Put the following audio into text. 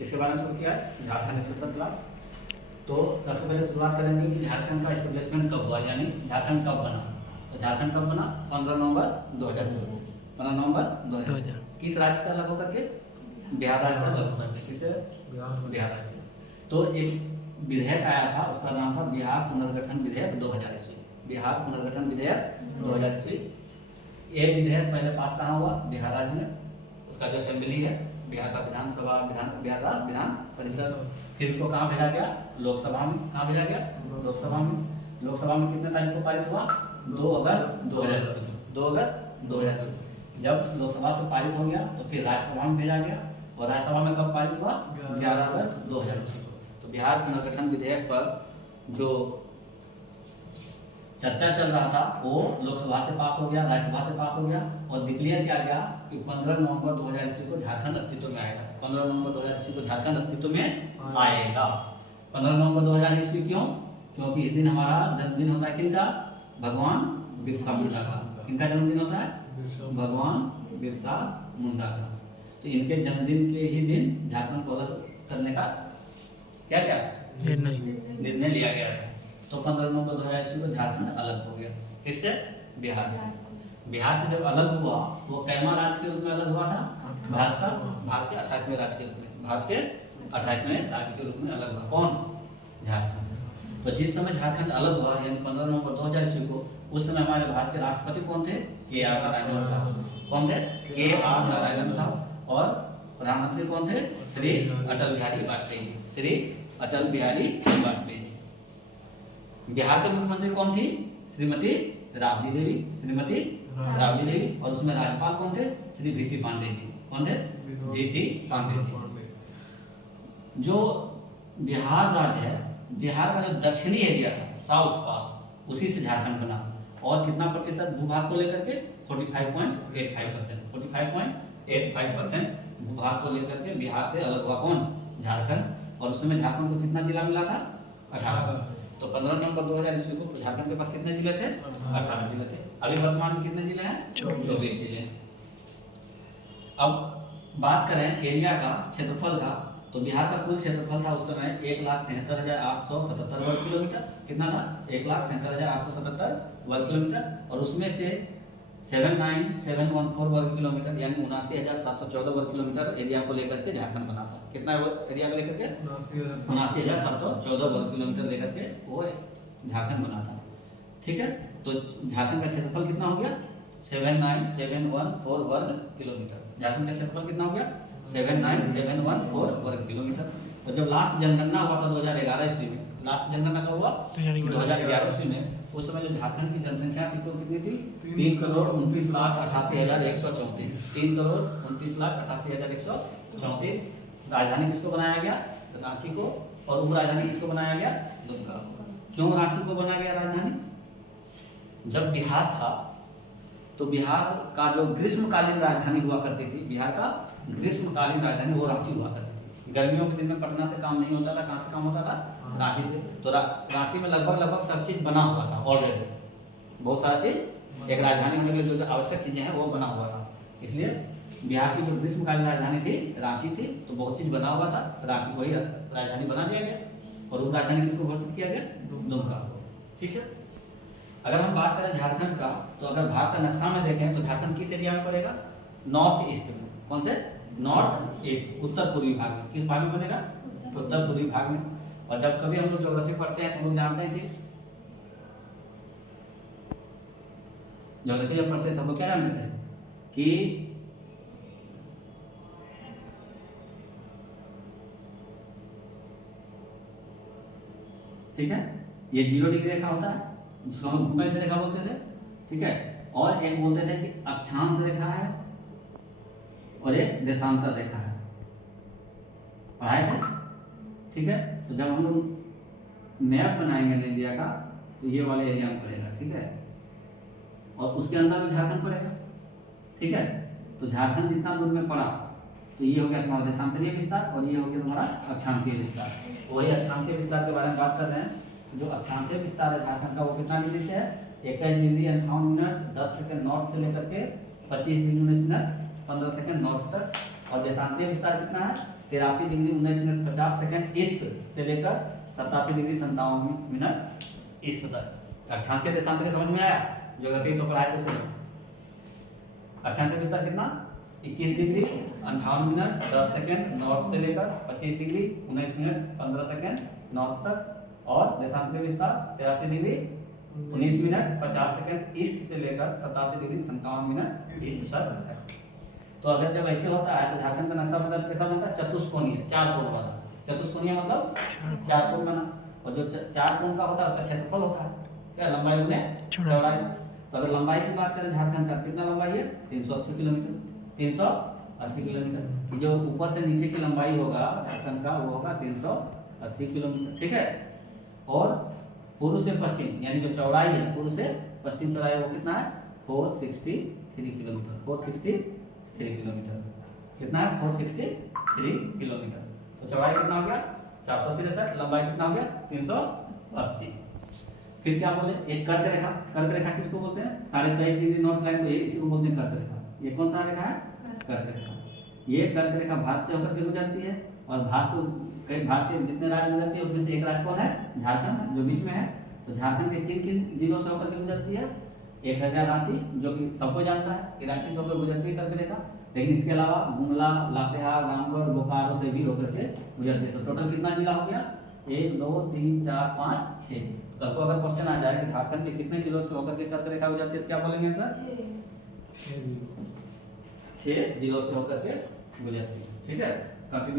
किसके बारे में शुरू किया है? Jharkhand special class. तो सबसे पहले शुरुआत करेंगे कि झारखंड का एस्टेब्लिशमेंट कब हुआ, यानी झारखंड कब बना। तो झारखंड कब बना? 15 नवंबर 2016। 15 नवंबर 2016। किस राज्य से अलग होकर के? बिहार राज्य से अलग होकर के। किससे? बिहार राज्य से। तो एक विधेयक आया था, उसका नाम था बिहार पुनर्गठन विधेयक 2000 ईस्वी। बिहार पुनर्गठन विधेयक 2000 ईस्वी। ये विधेयक पहले पास कहाँ हुआ? बिहार राज्य में। उसका जो असेंबली है, बिहार का विधानसभा, बिहार का विधान परिषद। फिर उसको कहाँ भेजा गया? लोकसभा में। कहाँ भेजा गया? लोकसभा में। लोकसभा में कितने तारीख को पारित हुआ? 2 अगस्त 2000 ईस्वी। 2 अगस्त 2000 ईस्वी। जब लोकसभा से पारित हो गया तो फिर राज्यसभा में भेजा गया, और राज्यसभा में कब पारित हुआ? 11 अगस्त 2000 ईस्वी को। तो बिहार पुनर्गठन विधेयक पर जो चर्चा चल रहा था वो लोकसभा से पास हो गया, राज्यसभा से पास हो गया, और डिक्लेयर किया गया कि 15 नवंबर 2000 ईस्वी को झारखंड अस्तित्व में आएगा। 15 नवंबर 2000 ईस्वी को झारखंड अस्तित्व में आएगा। 15 नवंबर 2000 ईस्वी क्यों? क्योंकि इस दिन हमारा जन्मदिन होता है किनका? भगवान बिरसा मुंडा का। किनका जन्मदिन होता है? भगवान बिरसा मुंडा का। तो इनके जन्मदिन के ही दिन झारखंड को अलग करने का क्या क्या निर्णय लिया गया था। तो 15 नवंबर 2000 ईस्वी को झारखंड अलग हो गया। किससे? बिहार से। बिहार से जब अलग हुआ तो वो कैमा राज्य के रूप में अलग हुआ था? भारत के 28वें राज्य के रूप में। भारत के 28वें राज्य के रूप में अलग हुआ। कौन? झारखंड। तो जिस समय झारखंड अलग हुआ यानी 15 नवंबर 2000 ईस्वी को, उस समय हमारे भारत के राष्ट्रपति कौन थे? के.आर. नारायणन साहब। कौन थे? के.आर. नारायणन साहब। और प्रधानमंत्री कौन थे? श्री अटल बिहारी वाजपेयी जी। श्री अटल बिहारी वाजपेयी जी। बिहार के मुख्यमंत्री कौन थी? श्रीमती राबड़ी देवी। श्रीमती राबड़ी देवी। और उसमें राज्यपाल कौन थे? श्री वी.सी. पांडे जी। कौन थे? वी.सी. पांडे जी। जो बिहार राज्य है, बिहार का जो दक्षिणी एरिया है, साउथ पार्ट, उसी से झारखंड बना। और कितना प्रतिशत भूभाग को लेकर के? 45.85%। 45.85% भूभाग को लेकर के बिहार से अलग हुआ कौन? झारखंड। और उस समय झारखंड को कितना जिला मिला था? 18। तो 15 नवंबर 2000 ईस्वी को झारखंड के पास कितने जिले थे? 18 जिले थे। अभी वर्तमान में कितने जिले हैं? 24 जिले। अब बात करें एरिया का, क्षेत्रफल का, तो बिहार का कुल क्षेत्रफल था उस समय 1,73,877 वर्ग किलोमीटर। कितना था? 1,73,877 वर्ग किलोमीटर। और उसमें से 79,714 वर्ग किलोमीटर यानी 79,714 वर्ग किलोमीटर एरिया को लेकर के झारखंड बना था। कितना एरिया को लेकर के? 79,714 वर्ग किलोमीटर लेकर के वो झारखंड बना था। ठीक है। तो झारखंड का क्षेत्रफल कितना हो गया? 79,714 वर्ग किलोमीटर। झारखंड का क्षेत्रफल कितना हो गया? 79,714 वर्ग किलोमीटर। और जब लास्ट जनगणना हुआ था 2011 ईस्वी में, लास्ट जनगणना कब हुआ? 2011 ईस्वी में। उस समय जो झारखंड की जनसंख्या थी वो कितनी थी? 3,29,88,134। 3,29,88,134। राजधानी किसको बनाया गया? रांची को। और उप राजधानी किसको बनाया गया? दुमका को। क्यों रांची को बनाया गया राजधानी? जब बिहार था तो बिहार का जो ग्रीष्मकालीन राजधानी हुआ करती थी, बिहार का ग्रीष्मकालीन राजधानी वो रांची हुआ करती थी। गर्मियों के दिन में पटना से काम नहीं होता था। कहाँ से काम होता था? रांची से। तो रांची में लगभग सब चीज़ बना हुआ था ऑलरेडी। बहुत सारा चीज़, एक राजधानी होने के लिए जो आवश्यक चीज़ें हैं वो बना हुआ था। इसलिए बिहार की जो ग्रीष्मकालीन राजधानी थी रांची थी, तो बहुत चीज़ बना हुआ था। रांची को ही राजधानी बना दिया गया। और उप राजधानी किसको घोषित किया गया? दुमका को। ठीक है। अगर हम बात करें झारखंड का, तो अगर भारत का नक्शा में देखें तो झारखंड किस एरिया में पड़ेगा? नॉर्थ ईस्ट में। कौन से? नॉर्थ ईस्ट, उत्तर पूर्वी भाग में। किस भाग में बनेगा? उत्तर पूर्वी भाग में। और जब कभी हम लोग ज्योग्राफी पढ़ते हैं तो हम लोग जानते हैं कि ज्योग्राफी जब पढ़ते थे हम लोग क्या जानते थे कि ठीक है, ये 0 डिग्री रेखा होता है जिसको हम भूमध्य रेखा बोलते थे। ठीक है। और एक बोलते थे कि अक्षांश रेखा है और एक देशांतर रेखा है। पढ़ाए थे। ठीक है। तो जब हम लोग मैप बनाएंगे इंडिया का तो ये वाले एरिया में पड़ेगा। ठीक है। और उसके अंदर भी झारखंड पड़ेगा। ठीक है। तो झारखंड जितना दूर में पड़ा तो ये हो गया तुम्हारा देशांतरीय विस्तार और ये हो गया तुम्हारा अक्षांशीय विस्तार। वही अक्षांशीय विस्तार के बारे में बात कर रहे हैं। जो अक्षांशीय विस्तार है झारखंड का वो कितना डिग्री से है? 21 डिग्री 58 मिनट 10 सेकंड नॉर्थ से लेकर के 25 डिग्री 19 मिनट 15 सेकंड नॉर्थ तक और देशांतरीय विस्तार कितना है 83 डिग्री 19 मिनट 50 सेकंड ईस्ट से लेकर 87 डिग्री 57 मिनट ईस्ट तक। अक्षांशीय देशांतरीय समझ में आया? ज्योग्राफी तो पढ़ाए तो सुनो। अक्षांशीय विस्तार कितना 21 डिग्री 58 मिनट 10 सेकंड नॉर्थ से लेकर 25 डिग्री 19 मिनट 15 सेकंड नॉर्थ तक। और देशांतरीय विस्तार 83 डिग्री 19 मिनट 50 सेकंड ईस्ट से लेकर 87 डिग्री 57 मिनट ईस्ट तक। तो अगर जब ऐसे होता है तो झारखंड का नक्शा बनता कैसा बनता है? चतुष्कोणीय, चार कोण वाला। चतुष्कोणीय मतलब चार कोण बना, और जो चार कोण का होता है उसका क्षेत्रफल होता है क्या? लंबाई गुणे चौड़ाई। तो अगर लंबाई की बात करें झारखंड का कितना लंबाई है 380 किलोमीटर, 380 किलोमीटर। जो ऊपर से नीचे की लंबाई होगा झारखंड का वो होगा 380 किलोमीटर, ठीक है। और पूर्व से पश्चिम यानी जो चौड़ाई है पूर्व से पश्चिम चौड़ाई वो कितना है 463 किलोमीटर, 463 किलोमीटर। कितना है 463 किलोमीटर। तो चौड़ाई कितना हो गया 463, लंबाई कितना हो गया 380। फिर क्या बोले एक कर्क रेखा। कर्क रेखा किसको बोलते हैं? 23.5 डिग्री नॉर्थ लाइन को इसी को बोलते हैं कर्क रेखा। ये कौन सा रेखा है? कर्क रेखा। ये कर्क रेखा भारत से होकर के गुजरती है और भारत के जितने राज्य गुजरती है उसमें से एक राज्य कौन है? झारखंड, जो बीच में है। तो झारखंड के किन किन जिलों से होकर के गुजरती है? एक है रांची, जो कि सबको जानता है कि रांची से होकर गुजरती है कर्क रेखा। लेकिन इसके अलावा गुमला, लातेहार, रामगढ़, बोकारो से भी होकर के गुजरती है। तो टोटल कितना जिला हो गया? 1 2 3 4 5 6। कल को अगर क्वेश्चन आ जाए कि झारखंड के कितने जिलों से होकर के कर्क रेखा गुजरती है तो क्या बोलेंगे सर? 6 जिलों से होकर के गुजरती है, ठीक है। कंटिन्यू